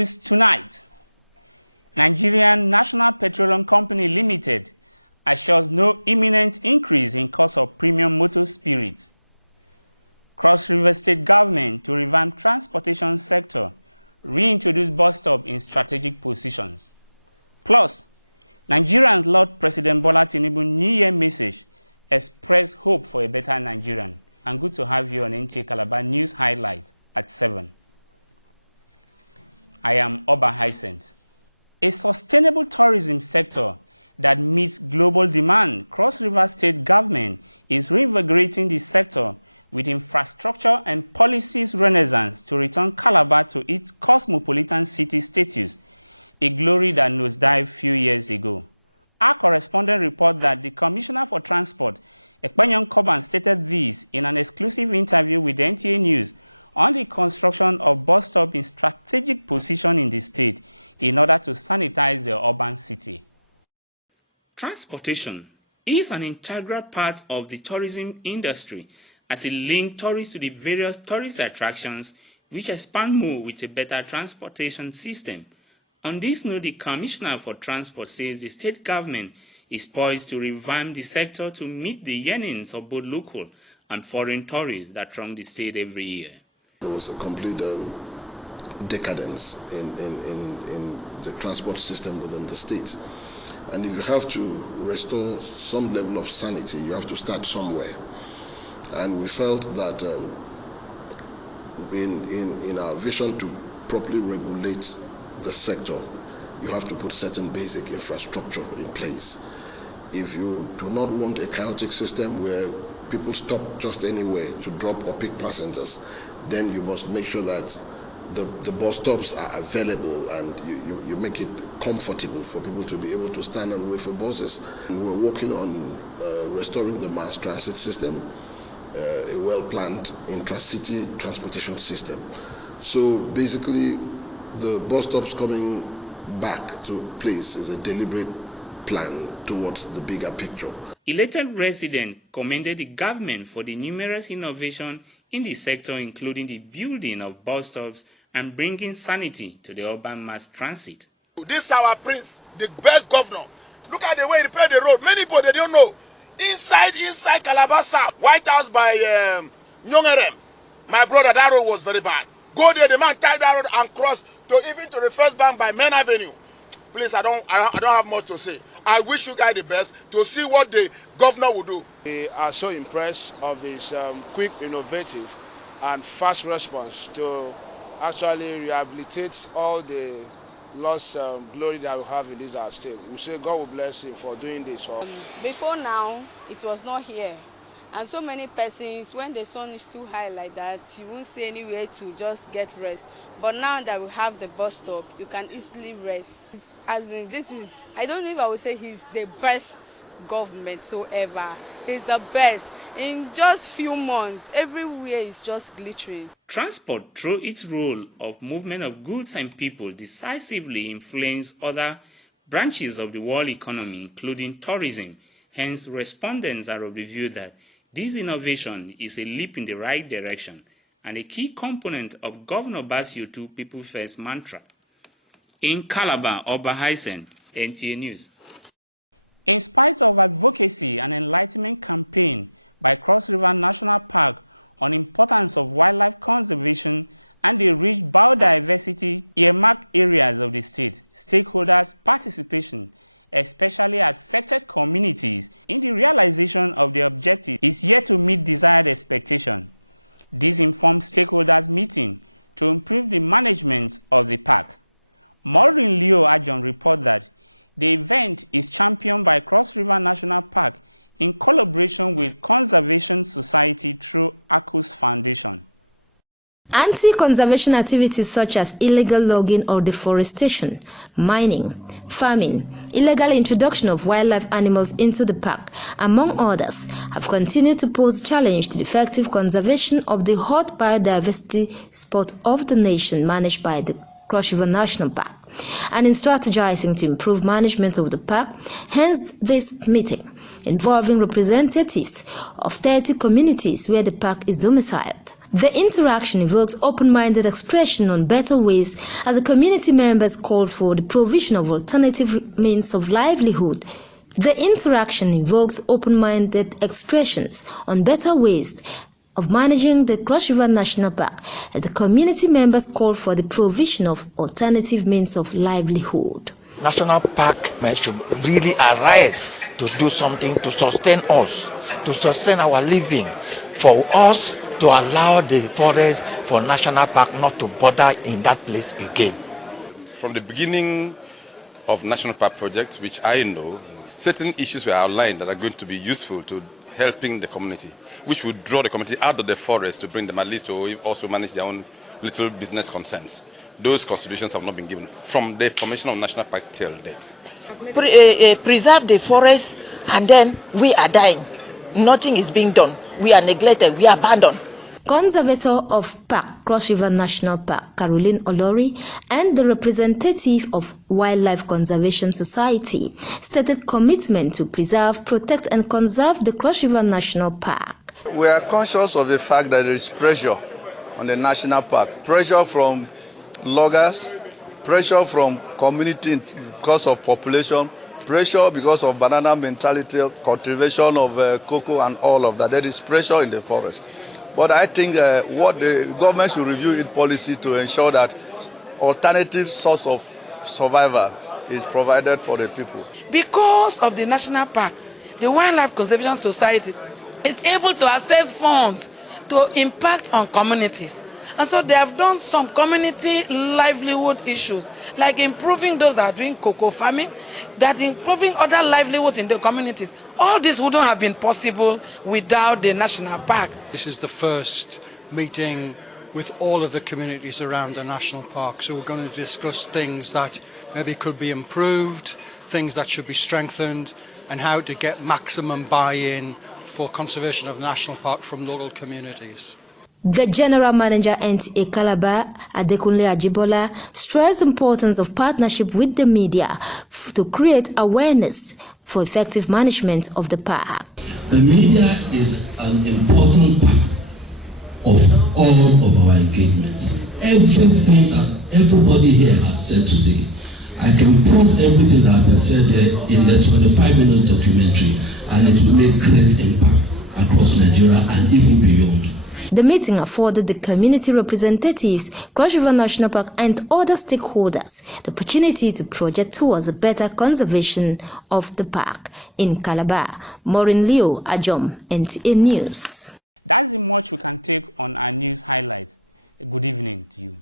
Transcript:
news tonight. Nigerian National Petroleum Company Limited assures no imminent increase in cost of premium motor spirits. Cross River State government to revamp transportation sector, reintroduce bus stop in strategic positions. Plus, Nigerians laud President Bola Tinubu's New Year message, express hope for a better Nigerian. And good to have you on Nta Calabar News Highlight at 7. I am Oba Hyacinth. A sustainable tourism sector that meets global demand, Cross River State government is reinvigorating the sector with infrastructure and policies renaissance to return Calabar to its cosmopolitan city status, a glory that nosedived a few years ago. Our correspondent reports that the Commissioner for Transport, Ekpenyong Koban, stated this in an exclusive interview with NTA News on the construction of bus stop in strategic position in the state in order to sanitize the urban city. Transportation is an integral part of the tourism industry as it links tourists to the various tourist attractions which expand more with a better transportation system. On this note, the Commissioner for Transport says the state government is poised to revamp the sector to meet the yearnings of both local and foreign tourists that throng the state every year. There was a complete decadence in the transport system within the state. And if you have to restore some level of sanity, you have to start somewhere. And we felt that in our vision to properly regulate the sector, you have to put certain basic infrastructure in place. If you do not want a chaotic system where people stop just anywhere to drop or pick passengers, then you must make sure that the bus stops are available and you make it comfortable for people to be able to stand and wait for buses. And we're working on restoring the mass transit system, a well-planned intra-city transportation system. So basically, the bus stops coming back to place is a deliberate plan towards the bigger picture. Elected residents commended the government for the numerous innovations in the sector, including the building of bus stops and bringing sanity to the urban mass transit. This is our prince, the best governor. Look at the way he repaired the road. Many people, they don't know. Inside Calabar South, White House by Nyongerem, my brother, that road was very bad. Go there, the man tied that road and crossed to even to the first bank by Main Avenue. Please, I don't have much to say. I wish you guys the best to see what the governor will do. We are so impressed of his quick, innovative, and fast response to actually rehabilitate all the lost glory that we have in this our state. We say God will bless him for doing this for us. Before now, it was not here. And so many persons, when the sun is too high like that, you won't see anywhere to just get rest. But now that we have the bus stop, you can easily rest. As in, I don't know if I would say he's the best government so ever. He's the best. In just few months, everywhere is just glittering. Transport, through its role of movement of goods and people, decisively influence other branches of the world economy, including tourism. Hence, respondents are of the view that this innovation is a leap in the right direction and a key component of Governor Basio II People First mantra. In Calabar, Oba Hyacinth, NTA News. In spite of advocacy and enlightenment campaign by Cross River National Park on importance of wildlife conservation and the rich biodiversity earmarked areas of the state, stakeholders' participation, especially affected communities, in the realization of the objective is yet to meet desired expectation. This informed stakeholders meeting to improve the management of the park. Maureen Leo Ajon reports that the event is championed by Cross River National Park in collaboration with Conservation Society through ACUS Foundation. Anti-conservation activities such as illegal logging or deforestation, mining, farming, illegal introduction of wildlife animals into the park, among others, have continued to pose challenge to the effective conservation of the hot biodiversity spot of the nation managed by the Cross River National Park, and in strategizing to improve management of the park, hence this meeting, involving representatives of 30 communities where the park is domiciled. The interaction evokes open-minded expression on better ways as the community members called for the provision of alternative means of livelihood. The interaction evokes open-minded expressions on better ways of managing the Cross River National Park as the community members called for the provision of alternative means of livelihood. National Park should really arise to do something to sustain us, to sustain our living, for us to allow the forest for National Park not to bother in that place again. From the beginning of National Park project, which I know, certain issues were outlined that are going to be useful to helping the community, which would draw the community out of the forest to bring them at least to also manage their own little business concerns. Those contributions have not been given from the formation of National Park till date. Preserve the forest and then we are dying. Nothing is being done. We are neglected. We are abandoned. Conservator of Park, Cross River National Park, Caroline Olori, and the representative of Wildlife Conservation Society stated commitment to preserve, protect, and conserve the Cross River National Park. We are conscious of the fact that there is pressure on the national park, pressure from loggers, pressure from community because of population, pressure because of banana mentality, cultivation of cocoa and all of that. There is pressure in the forest. But I think what the government should review its policy to ensure that alternative source of survival is provided for the people. Because of the national park, the Wildlife Conservation Society is able to access funds to impact on communities. And so they have done some community livelihood issues, like improving those that are doing cocoa farming, that improving other livelihoods in the communities. All this wouldn't have been possible without the national park. This is the first meeting with all of the communities around the national park. So we're going to discuss things that maybe could be improved, things that should be strengthened, and how to get maximum buy-in for conservation of the national park from local communities. The General Manager Nta Calabar, Adekunle Ajibola, stressed the importance of partnership with the media to create awareness for effective management of the park. The media is an important part of all of our engagements. Everything that everybody here has said today, I can put everything that has said there in the 25-minute documentary, and it will make great impact across Nigeria and even beyond. The meeting afforded the community representatives, Cross River National Park, and other stakeholders the opportunity to project towards a better conservation of the park. In Calabar, Maureen Leo, Ajom, NTA News. That's the much we can take on our news highlights. A good evening to you.